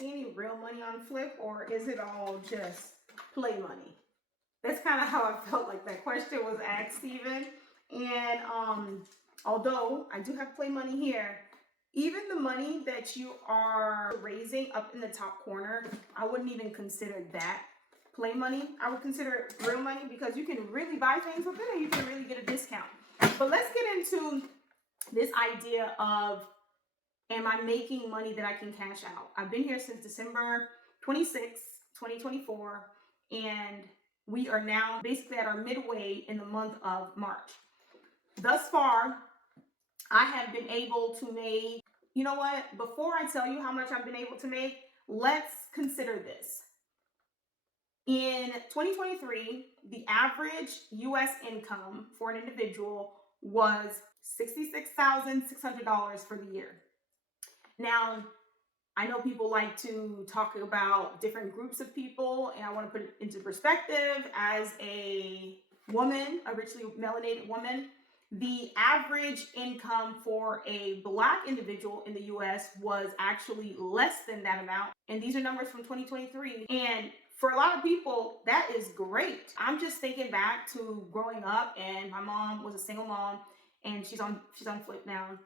making any real money on Flip, or is it all just play money? That's kind of how I felt like that question was asked, Stephen. And although I do have play money here, even the money that you are raising up in the top corner, I wouldn't even consider that play money. I would consider it real money because you can really buy things with it and you can really get a discount. But let's get into this idea of, am I making money that I can cash out? I've been here since December 26, 2024, and we are now basically at our midway in the month of March. Thus far, I have been able to make, you know what? Before I tell you how much I've been able to make, let's consider this. In 2023, the average US income for an individual was $66,600 for the year. Now, I know people like to talk about different groups of people, and I want to put it into perspective. As a woman, a richly melanated woman, the average income for a Black individual in the US was actually less than that amount. And these are numbers from 2023. And for a lot of people, that is great. I'm just thinking back to growing up, and my mom was a single mom, and she's on Flip now.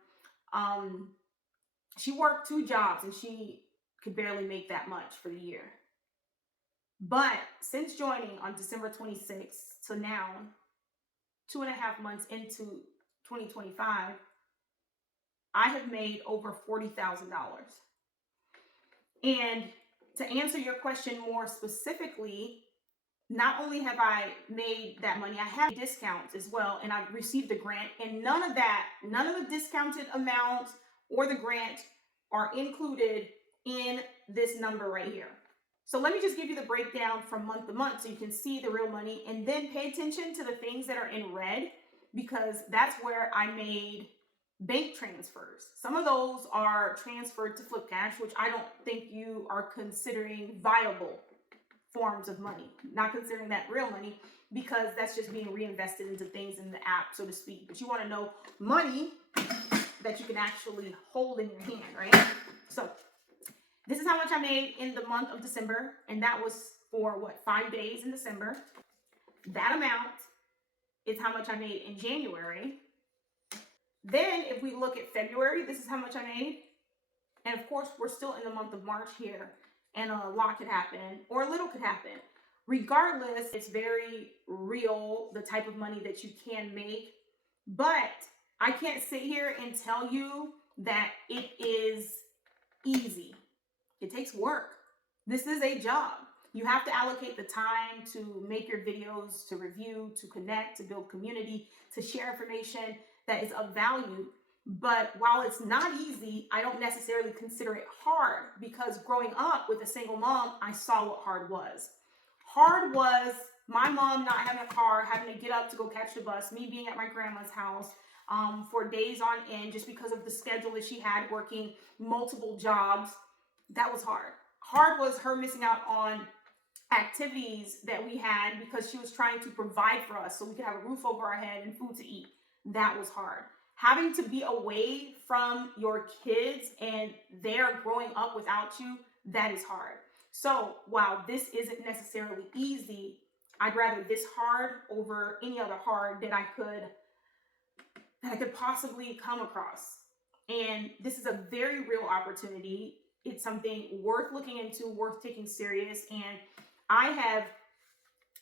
She worked 2 jobs and she could barely make that much for the year. But since joining on December 26th to now, 2.5 months into 2025, I have made over $40,000. And to answer your question more specifically, not only have I made that money, I have discounts as well, and I've received a grant, and none of the discounted amount or the grant are included in this number right here. So let me just give you the breakdown from month to month so you can see the real money, and then pay attention to the things that are in red, because that's where I made bank transfers. Some of those are transferred to Flip Cash, which I don't think you are considering viable forms of money, not considering that real money, because that's just being reinvested into things in the app, so to speak. But you want to know money that you can actually hold in your hand, right? So this is how much I made in the month of December, and that was for 5 days in December. That amount is how much I made in January. Then if we look at February, this is how much I made. And of course, we're still in the month of March here, and a lot could happen, or a little could happen. Regardless, it's very real, the type of money that you can make. But I can't sit here and tell you that it is easy. It takes work. This is a job. You have to allocate the time to make your videos, to review, to connect, to build community, to share information that is of value. But while it's not easy, I don't necessarily consider it hard, because growing up with a single mom, I saw what hard was. Hard was my mom not having a car, having to get up to go catch the bus, me being at my grandma's house for days on end just because of the schedule that she had, working multiple jobs. That was hard. Hard was her missing out on activities that we had because she was trying to provide for us so we could have a roof over our head and food to eat. That was hard. Having to be away from your kids and they're growing up without you, that is hard. So while this isn't necessarily easy, I'd rather this hard over any other hard that I could possibly come across. And this is a very real opportunity. It's something worth looking into, worth taking serious. And I have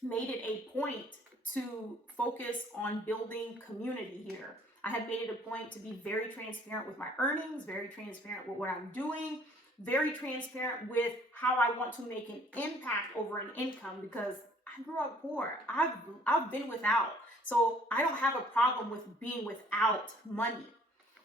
made it a point to focus on building community here. I have made it a point to be very transparent with my earnings, very transparent with what I'm doing, very transparent with how I want to make an impact over an income, because I grew up poor. I've been without. So I don't have a problem with being without money.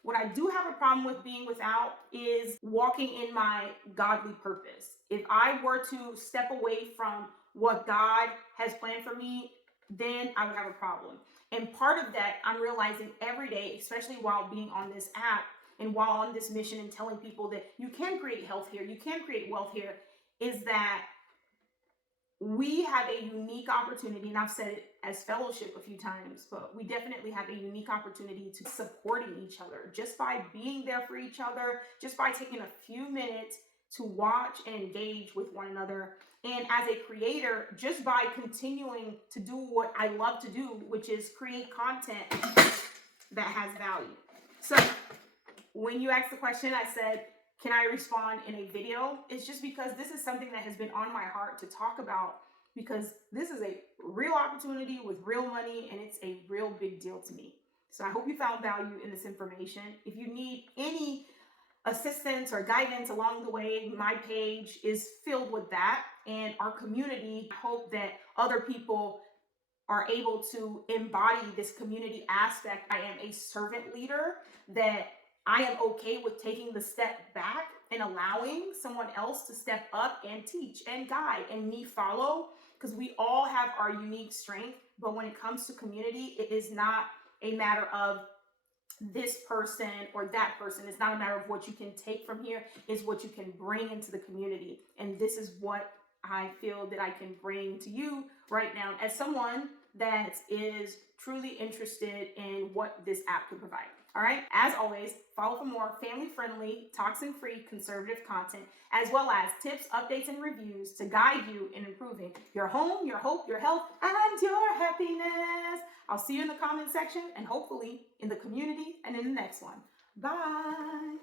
What I do have a problem with being without is walking in my godly purpose. If I were to step away from what God has planned for me, then I would have a problem. And part of that I'm realizing every day, especially while being on this app and while on this mission and telling people that you can create health here, you can create wealth here, is that we have a unique opportunity, and I've said it as fellowship a few times, but we definitely have a unique opportunity to supporting each other just by being there for each other, just by taking a few minutes to watch and engage with one another. And as a creator, just by continuing to do what I love to do, which is create content that has value. So when you asked the question, I said, can I respond in a video? It's just because this is something that has been on my heart to talk about, because this is a real opportunity with real money, and it's a real big deal to me. So I hope you found value in this information. If you need any assistance or guidance along the way, my page is filled with that. And our community, I hope that other people are able to embody this community aspect. I am a servant leader, that I am okay with taking the step back and allowing someone else to step up and teach and guide and me follow, because we all have our unique strength. But when it comes to community, it is not a matter of this person or that person. It's not a matter of what you can take from here, it's what you can bring into the community. And this is what I feel that I can bring to you right now as someone that is truly interested in what this app could provide. All right. As always, follow for more family-friendly, toxin-free, conservative content, as well as tips, updates, and reviews to guide you in improving your home, your hope, your health, and your happiness. I'll see you in the comment section and hopefully in the community and in the next one. Bye.